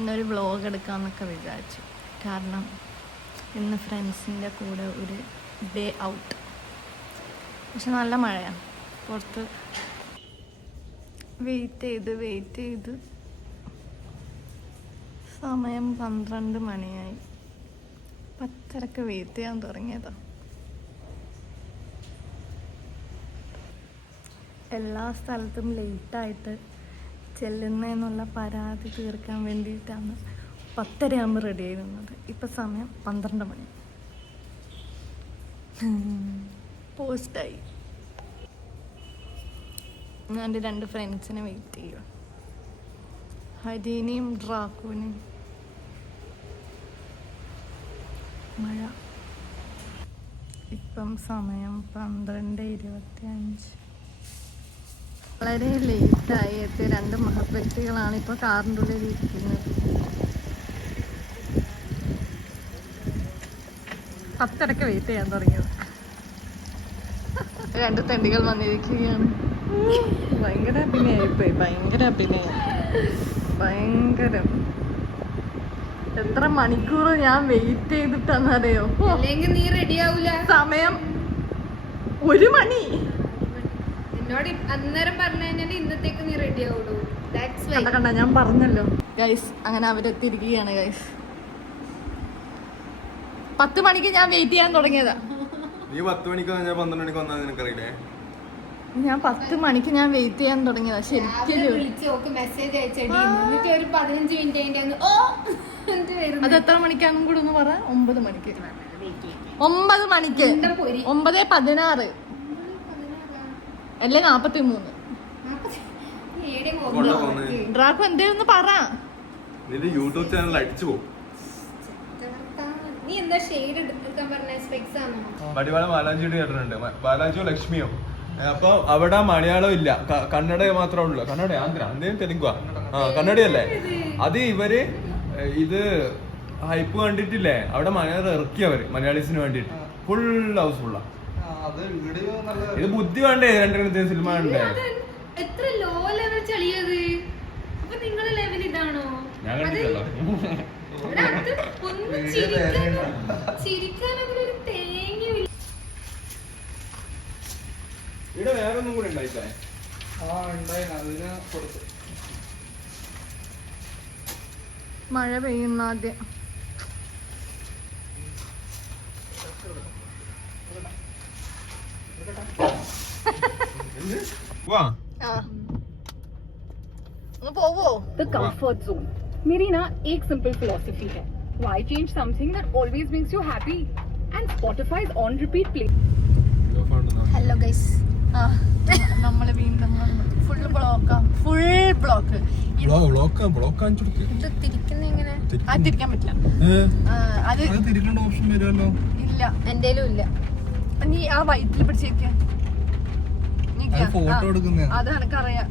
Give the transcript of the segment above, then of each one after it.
ഇന്നൊരു വ്ളോഗ് എടുക്കാമെന്നൊക്കെ വിചാരിച്ചു. കാരണം ഇന്ന് ഫ്രണ്ട്സിൻ്റെ കൂടെ ഒരു ഡേ ഔട്ട്. പക്ഷെ നല്ല മഴയാണ് പുറത്ത്. വെയിറ്റ് ചെയ്ത് സമയം 12 മണിയായി. 10:30 വെയിറ്റ് ചെയ്യാൻ തുടങ്ങിയതാണ്. എല്ലാ സ്ഥലത്തും ലേറ്റായിട്ട് ചെല്ലുന്നതെന്നുള്ള പരാതി തീർക്കാൻ വേണ്ടിയിട്ടാണ് 10:30 ആകുമ്പോൾ റെഡി ആയിരുന്നത്. ഇപ്പം സമയം 12 മണി. പോസ്റ്റായി. ഞാൻ എൻ്റെ 2 ഫ്രണ്ട്സിനെ വെയിറ്റ് ചെയ്യുക, ഹരിനെയും ഡ്രാക്കുവിനെയും. മഴ. ഇപ്പം സമയം 12:25. വളരെ ലേറ്റായി എത്തിയ 2 മഹത് വ്യക്തികളാണ് ഇപ്പോൾ കാറിൻ്റെ ഉള്ളിൽ ഇരിക്കുന്നത്. 10:30 വെയിറ്റ് ചെയ്യാൻ തുടങ്ങിയത്. 2 തെണ്ടികൾ വന്നിരിക്കുകയാണ്. ഭയങ്കര അഭിനയായിപ്പോയി. ഭയങ്കരം. എത്ര മണിക്കൂർ ഞാൻ വെയിറ്റ് ചെയ്തിട്ടാന്നറിയോ? നീ റെഡി ആവൂല. സമയം 1 മണി. അന്നേരം പറഞ്ഞു കഴിഞ്ഞാൽ ഇന്നത്തേക്ക് നീ റെഡി ആവുള്ളൂ. കണ്ട ഞാൻ പറഞ്ഞല്ലോ ഗൈസ്. അങ്ങനെ അവരെത്തിയിരിക്കുകയാണ് ഗൈസ്. 10 മണിക്ക് ഞാൻ വെയിറ്റ് ചെയ്യാൻ തുടങ്ങിയതാ. നീ 10 മണിക്ക് 12 മണിക്ക് വന്നാൽ നിനക്കറിയില്ലേ? ഞാൻ 10 മണിക്ക് ഞാൻ വെയിറ്റ് ചെയ്യാൻ തുടങ്ങിയതാ. ശരിക്കും മെസ്സേജ് അയച്ചടി. എന്നിട്ട് ഒരു 15 മിനിറ്റ് അത് എത്ര മണിക്കാന്നും കൂടെ ഒന്ന് പറ. 9 മണിക്ക്. 9 മണിക്ക് 9:16 അല്ലേ 43. ഡ്രാക്കു എന്തേ ഒന്ന് പറ. യൂട്യൂബ് ചാനൽ അടിച്ചു പോകും. നീ എന്താ ഷെയ്ഡ് എടുക്കാൻ പറഞ്ഞ? സ്പെക്സ് ആണോ? വടിവാള ബാലാജിയുടെ കേട്ടിട്ടുണ്ട്. ബാലാജിയോ ലക്ഷ്മിയോ. അപ്പൊ അവിടെ മലയാളം ഇല്ല, കന്നഡ മാത്രമേ ഉള്ളൂ. കന്നഡ ആന്ധ്ര എന്തേലും തെലുങ്കുവാ. കന്നഡയല്ലേ അത്. ഇവര് ഇത് ഹൈപ്പ് കണ്ടിട്ടില്ലേ? അവിടെ മലയാളം ഇറക്കിയവര് മലയാളീസിന് വേണ്ടിട്ട്. ഫുൾ ഹൗസ് ഫുള്ളാ. ഇത് ബുദ്ധി വേണ്ടേ? 2 സിനിമ വേണ്ടേ? എത്ര ലോ ലെവൽ ചളിയത്. അപ്പൊ നിങ്ങളുടെ ലെവൽ ഇതാണോ? ഞാൻ കണ്ടിട്ടല്ലോ. ഇവിടെ വേറെ ഒന്നും കൂടെ ഉണ്ടായില്ലേ? മഴ പെയ്യുന്ന ആദ്യം. The comfort zone. मेरी ना एक सिंपल फिलॉसफी है. Why change something that always makes you happy? And Spotify is on repeat play. Hello guys. നമ്മള് വീണ്ടും ഫുൾ ബ്ലോക്ക്. ഇത് തിരിക്കുന്ന എങ്ങനെ? അത് തിരിക്കാൻ പറ്റില്ല. അത് തിരിക്കേണ്ട ഓപ്ഷൻ വരുമല്ലോ. ഇല്ല, എന്റേലും ഇല്ല. നീ ആ വൈറ്റിൽ പിടിച്ചേക്കാം. ഫോട്ടോ എടുക്കുന്ന അത് എനക്കറിയാം.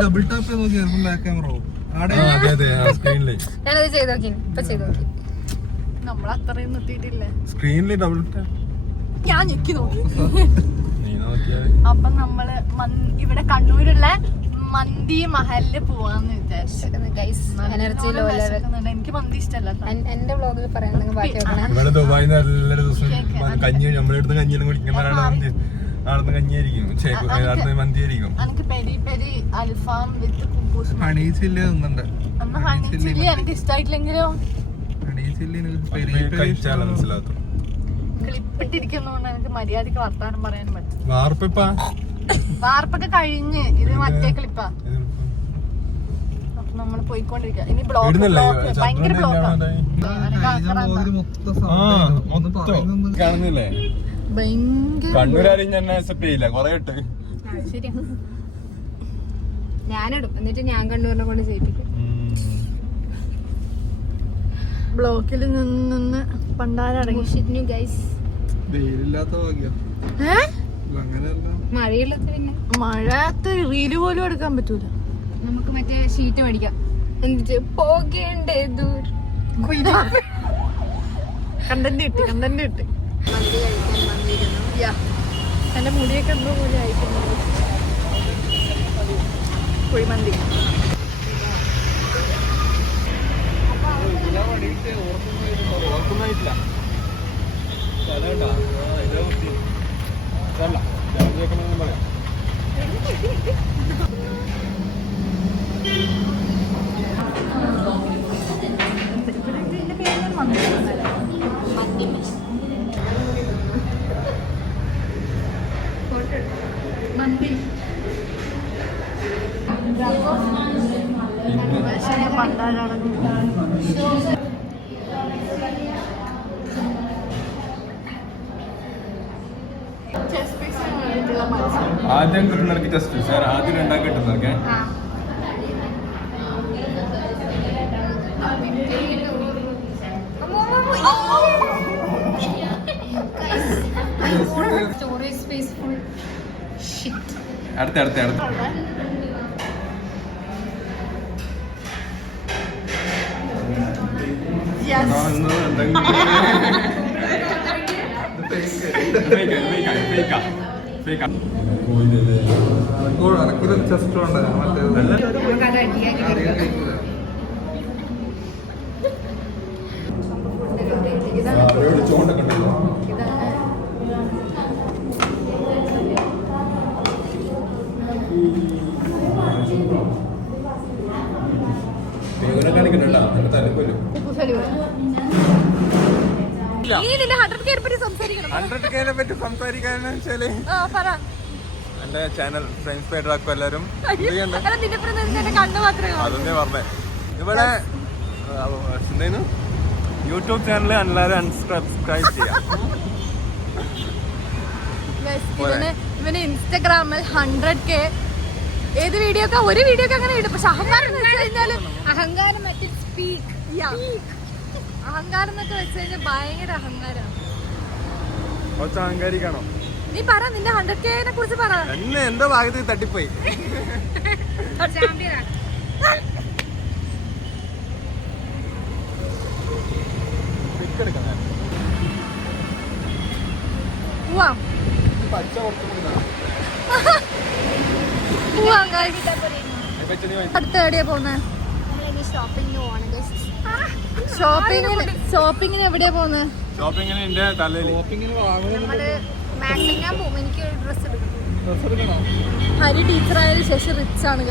Double tap back camera. ഞാനത് ചെയ്ത് നോക്കി. ഇപ്പൊ ചെയ്ത് നോക്കി. നമ്മൾ അത്രയും നിർത്തിയിട്ടില്ലേ സ്ക്രീനിൽ ഡബിൾ ടാപ്പ്. ഞാൻ ഞെക്കി നോക്കി. അപ്പൊ നമ്മള് ഇവിടെ കണ്ണൂരുള്ള മന്തി മഹലില് പോവാന്ന് വിചാരിച്ചു. എനിക്ക് മന്തി ഇഷ്ടമല്ല. എന്റെ വ്ളോഗിൽ പറയുന്നത് ബാക്കി എനിക്ക് പെരി പെരി അൽഫാം വിത്ത് കുബൂസ്. ഹണി ചില്ലി തിന്നണ്ട. ഹണി ചില്ലി എനിക്ക് ഇഷ്ടമായിട്ടില്ലെങ്കിലോ? ക്ലിപ്പിട്ടിരിക്കുന്നോണ്ട് എനിക്ക് മര്യാദക്ക് വർത്താനം പറയാനും പറ്റും. വാർപ്പൊക്കെ കഴിഞ്ഞ് ഇത് മറ്റേ ക്ലിപ്പാ. അപ്പൊ നമ്മള് പോയിക്കൊണ്ടിരിക്കുക. ഇനി ബ്ലോക്ക് ഭയങ്കര ബ്ലോക്കാണ്. കാണുന്നില്ലേ? കണ്ണൂരാരും ഞാൻ അക്സെപ്റ്റ് ചെയ്യില്ല. കൊറേ ഇട്ട് ശരിയാ. ഞാനിടും. എന്നിട്ട് ഞാൻ കണ്ണൂരിനെ കൊണ്ട് ചെയ്യിപ്പിക്കും. ബ്ലോക്കിൽ നിന്ന് പണ്ടാരടങ്ങി. വെയിലില്ലാത്ത മഴയുള്ളത് പിന്നെ മഴയത്ത് റീല് പോലും എടുക്കാൻ പറ്റൂല. നമുക്ക് മറ്റേ ഷീറ്റ് മേടിക്കാം. എന്നിട്ട് പോകേണ്ടേ ദൂർ. കണ്ടന്റ് കിട്ടി. മന്തി കഴിക്കാൻ വന്നിരുന്നു. എന്റെ മുടിയൊക്കെ എന്തോ പോലെ ആയിട്ടുണ്ട്. കുഴിമന്തി ഓർക്കുന്നായിട്ടില്ല സ്ഥലമുണ്ടോ ഇതേ കുട്ടി ഇതല്ല കേൾക്കണമെന്ന് പറയാം. മന്തി പണ്ടാരടങ്ങും ആദ്യം കിട്ടുന്നവർക്ക് ജസ്റ്റ് സാർ ആദ്യം രണ്ടാം കിട്ടുന്നവർക്ക് സ്റ്റോറേജ് സ്പേസ് ഫുൾ അടുത്ത ചെസ്റ്റ് ഉണ്ട് ചോണ്ടൊക്കെ ഉണ്ടല്ലോ. കാണിക്കണ്ടോ തലപ്പൊരു പറ്റി സംസാരിക്കാന്ന് വെച്ചാല് എന്റെ ചാനൽ ഫ്രണ്ട്സ് പേരാക്കും എല്ലാരും അതൊന്നേ പറഞ്ഞേ. ഇവിടെ എന്തായിരുന്നു യൂട്യൂബ് ചാനൽ എല്ലാവരും അൺസബ്സ്ക്രൈബ് ചെയ്യാം. ഇവന് ഇൻസ്റ്റഗ്രാമിൽ 100K ഏത് വീഡിയോ ഒക്കെ ഒരു വീഡിയോ ഒക്കെ അങ്ങനെ ഇടും. പക്ഷെ അഹങ്കാരം എന്ന് വെച്ച് കഴിഞ്ഞാല് അഹങ്കാരം അഹങ്കാരം എന്നൊക്കെ വെച്ച് കഴിഞ്ഞാൽ ഭയങ്കര അഹങ്കാരമാണ്. കുറച്ച് അഹങ്കാരിക്കാണോ നീ പറ നിന്റെ 100K കുറിച്ച് പറ. എന്നെ എന്തോ ഭാഗത്ത് തട്ടിപ്പോയി. അടുത്ത എവിടെയാ പോന്നെ? ഷോപ്പിങ്ങിന് എവിടെയാ പോന്നെ? ഷോപ്പിങ്ങിന് എന്റെ തലയിൽ ഹരി ടീച്ചറായതിനു ശേഷം റിച്ച് ആണ്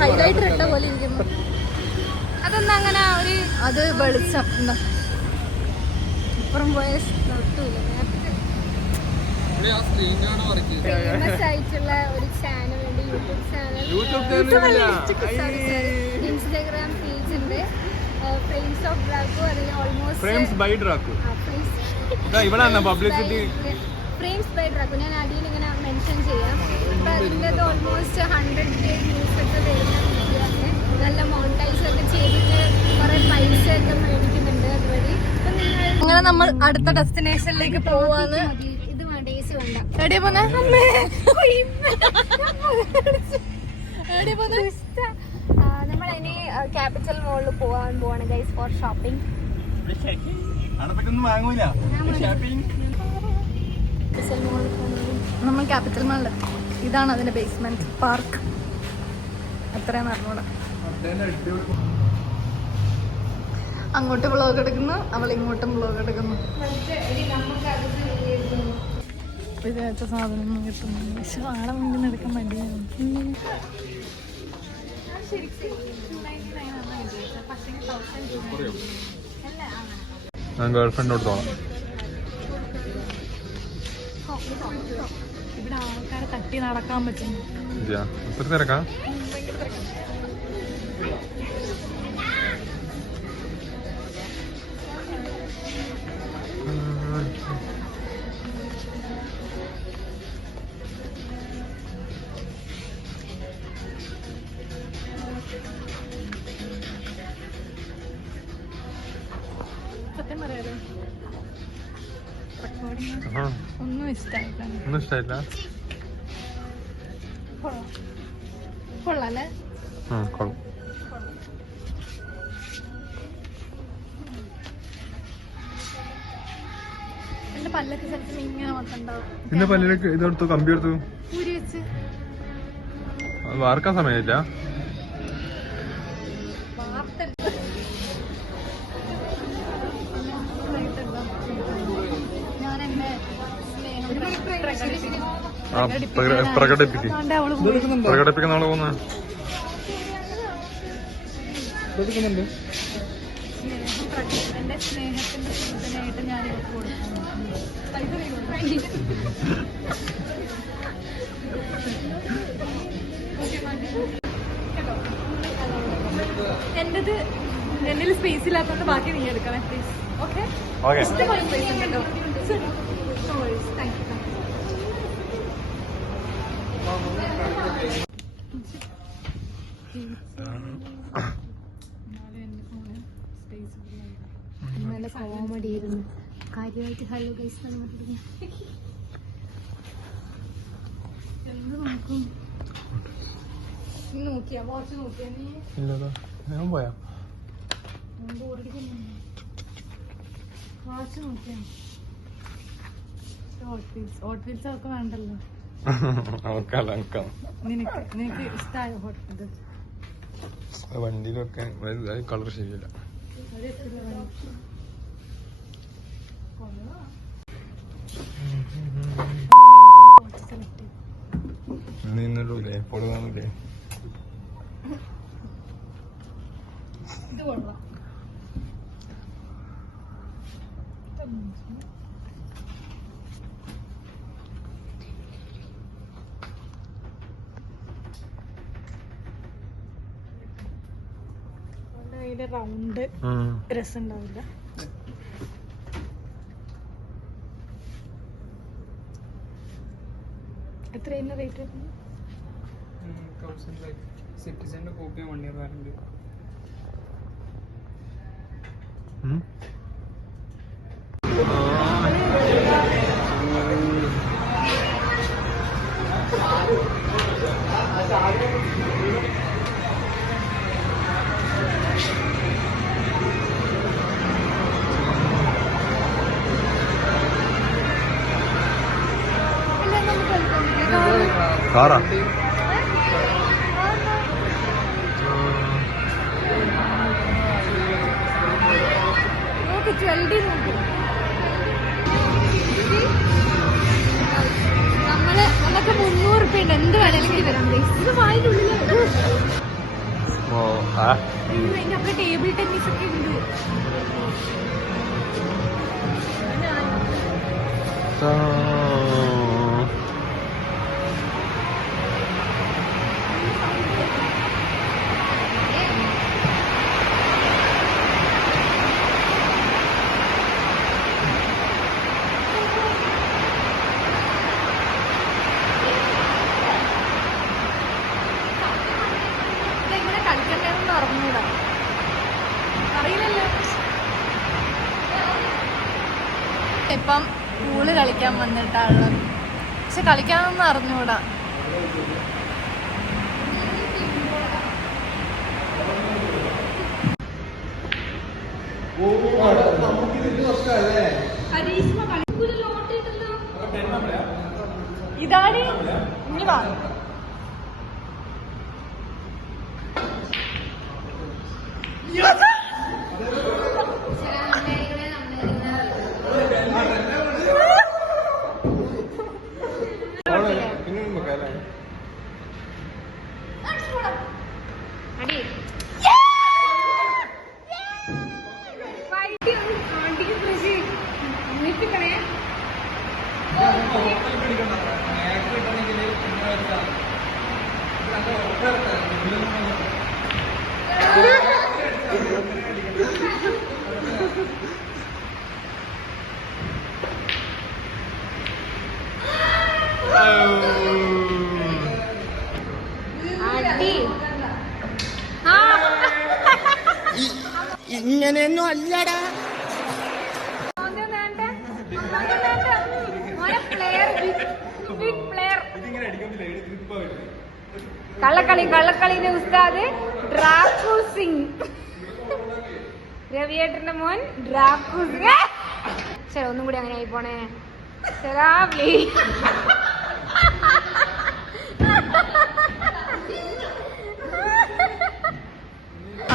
ഹൈലൈറ്റർ ഇട്ട പോലെ ഇരിക്കുന്നു. അതെന്താ അങ്ങനെ ഒരു അത് വെളിച്ചം എന്താ അപ്പുറം പോയ ഫേമസ് ആയിട്ടുള്ള ഒരു ചാനൽ ഉണ്ട്, യൂട്യൂബ് ചാനൽ, ഇൻസ്റ്റാഗ്രാം പേജ് ഉണ്ട്, ഫ്രെയിംസ് ഓഫ് ഡ്രാക്കു. അതിന് ഓൾമോസ്റ്റ് ഫ്രെയിംസ് ബൈ ഡ്രാക്കു പബ്ലിസിറ്റി ഫ്രെയിംസ് ബൈ ഡ്രാക്കു ഞാൻ അടിയിൽ ഇങ്ങനെ മെൻഷൻ ചെയ്യാം. അപ്പൊ അതിൻ്റെ ഓൾമോസ്റ്റ് 100K വ്യൂസ് ഒക്കെ വരുന്ന വീഡിയോ ആണ്. നല്ല മോണിറ്റൈസ് ഒക്കെ ചെയ്തിട്ട് കുറെ പൈസ ഒക്കെ മേടിക്കുന്നുണ്ട് അതുവഴി. അപ്പൊ നിങ്ങൾ അങ്ങനെ നമ്മൾ അടുത്ത ഡെസ്റ്റിനേഷനിലേക്ക് പോവാന്ന്. ഇത് വേണ്ട ഏസി വേണ്ട. എവിടെയാ പോന്നെ? നമ്മൾ ഇനി ക്യാപിറ്റൽ മോളിൽ പോകാൻ പോവാണ് ഗൈസ് ഫോർ ഷോപ്പിംഗ്. വാങ്ങൂല നമ്മൾ ക്യാപിറ്റൽ മാളില്. ഇതാണ് അതിന്റെ ബേസ്മെന്റ് പാർക്ക്. എത്രയും അറിഞ്ഞൂടാ. അങ്ങോട്ട് വ്ളോഗ് എടുക്കുന്നു, അവൾ ഇങ്ങോട്ടും വ്ളോഗ് എടുക്കുന്നു. വിചാരിച്ച സാധനം കിട്ടുന്നു. പക്ഷെ ആളെ മുന്നിൽ എടുക്കാൻ മടിയാണ്. ഞാൻ ഗേൾഫ്രണ്ടിനോട് തോന്നാം. ഇവിടെ ആൾക്കാരെ തട്ടി നടക്കാൻ പറ്റും. എത്ര തിരക്കാ? സത്യം പറയാലോ ഒന്നും ഇഷ്ടമായില്ല. ഒന്നും ഇഷ്ടമായില്ല. കൊള്ളാല്ലേ? കൊള്ളാം. എന്റെ പല്ലൊക്കെ ചിലപ്പോൾ ഇങ്ങനെ മൊത്തണ്ടാവും. നിന്റെ പല്ലിലേക്ക് ഇതെടുത്തു കമ്പി എടുത്തു ഊരി വെച്ച് വാർക്കാൻ സമയമില്ല. വാർത്ത പ്രകടിപ്പിക്കുന്ന ആള് പോകുന്ന എന്റെ സ്നേഹത്തിന്റെ സൂചനയായിട്ട് ഞാൻ ഇവർക്ക് കൊടുക്കുന്നു. എന്റേത് എന്റെ സ്പേസ് ഇല്ലാത്തതുകൊണ്ട് ബാക്കി നീ എടുക്കണേ പ്ലീസ്. ഓക്കെ ഇഷ്ടമായി സ്പേസ് ഉണ്ടല്ലോ. Thank you. നല്ല കോമഡി ആയിരുന്നു കാര്യമായിട്ട്. ഹലോ ഗൈസ് എന്ത് നോക്കും നോക്കിയാ വാച്ച് നോക്കിയാ നീ ഞാൻ പോയാ വാച്ച് നോക്കിയാ ഹോട്ട് വീൽസ് ഒക്കെ വേണ്ടല്ലോ. നിനക്ക് ഇഷ്ടമായ ഹോട്ട് വണ്ടിയിലൊക്കെ കളർ ശരിയല്ല. നിന്നല്ലേ പൊടുകാണില്ലേ ഇത് കൊള്ളാം. അതിന്റെ റൗണ്ട് രസം ഉണ്ടാവില്ല. എത്രയാണ് റേറ്റ്? സിറ്റിസന്റെ കോപ്പി 1 ഇയർ വാറന്റി. കാറാ നോക്ക് 12 നോക്ക്. നമുക്ക് 300 രൂപ ഉണ്ട്. എന്ത് വേണമെങ്കിലും വരാം. ഇത് വായിനുള്ളിൽ അതിന്റെ അപ്പുറം ടേബിൾ ടെന്നീസ് ഒക്കെ ഉണ്ട്. ഇതെങ്ങനെ കളിക്കണ്ടെന്ന് അറിഞ്ഞൂടാ. അറിയില്ലല്ലോ. ഇപ്പം പൂള് കളിക്കാൻ വന്നിട്ടാണുള്ളത്. പക്ഷെ കളിക്കാനൊന്നും അറിഞ്ഞൂടാ. ഇതാണ് ഇനി വാ. ഇങ്ങനെയൊന്നും അല്ലടാ. കള്ളക്കളിന്റെ ഉസ്താദ് ഡ്രാക്കു സിംഗ്. രവിയേട്ടന്റെ മോൻ ഡ്രാക്കു സിംഗ്. ശരി, ഒന്നും കൂടി അങ്ങനെ ആയി പോണേ.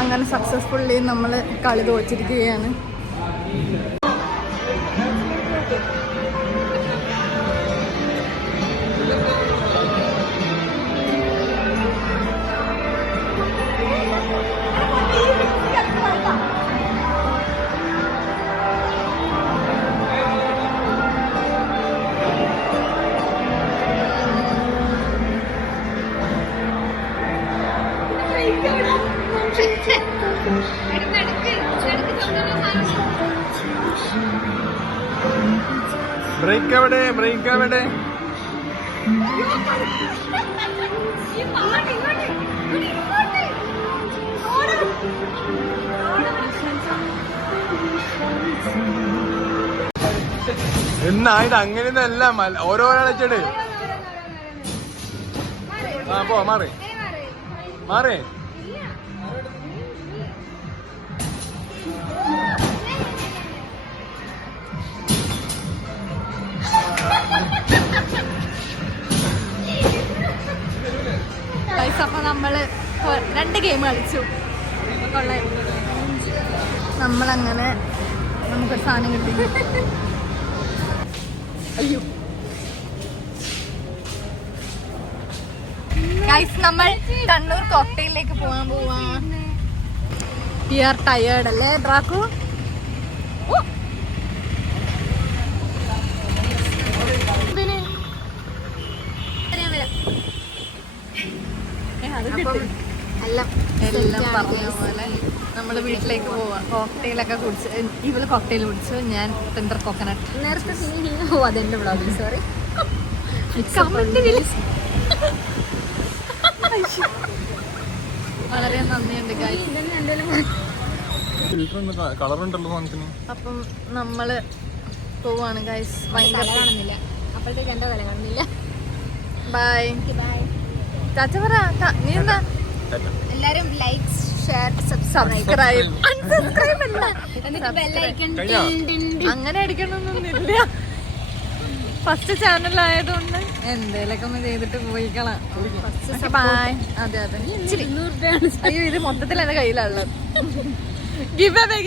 അങ്ങനെ സക്സസ്ഫുള്ളി നമ്മൾ കളി തോറ്റിരിക്കുകയാണ്. ബ്രേക്ക് എവിടെ? ബ്രേക്ക് എവിടെ? എന്നായിട്ട് അങ്ങനെയൊന്നല്ല, ഓരോരോ വെച്ചിട്ട്. ആ പോ, മാറി മാറി. അപ്പൊ നമ്മള് 2 ഗെയിം കളിച്ചു. നമ്മളങ്ങനെ നമുക്കൊരു സാധനം കിട്ടി. അയ്യോ ഗൈസ്, നമ്മൾ കണ്ണൂർ കോക്ടെയിലേക്ക് പോവാൻ പോവാ. വി ആർ ടയേർഡ് അല്ലേ ഡ്രാക്കു? എല്ലാം പറഞ്ഞ പോലെ നമ്മള് വീട്ടിലേക്ക് പോവാ. കോക്ടെയിലൊക്കെ കുടിച്ച്, ഇവള് കോക്ടെയിൽ കുടിച്ചു, ഞാൻ ടെൻഡർ കോക്കനട്ട്. നേരത്തെ അതെന്റെ ബ്ലോഗിൽ സോറി. വളരെ നന്ദിയുണ്ട് ഗൈസ്. കളറുണ്ടല്ലോ സാധനത്തിന്. അപ്പം നമ്മള് പോവാണ് ഗൈസ്. കാണുന്നില്ല, അപ്പോഴത്തേക്ക് എന്റെ വില കാണുന്നില്ല. Bye bye. ചാച്ച പറ, നീ എന്താ? എല്ലാരും ലൈക്ക്, ഷെയർ, സബ്സ്ക്രൈബ്, അൺസബ്സ്ക്രൈബ് അല്ല, എന്നിട്ട് ബെൽ ഐക്കൺ അങ്ങനെ അടിക്കണമെന്നൊന്നുമില്ല. ഫസ്റ്റ് ചാനൽ ആയതുകൊണ്ട് എന്തേലൊക്കെ ഒന്ന് ചെയ്തിട്ട് പോയിക്കളാം. ബൈ. അതെ അതെ, അയ്യോ ഇത് മൊത്തത്തിൽ എന്റെ കയ്യിലുള്ളത്. Give away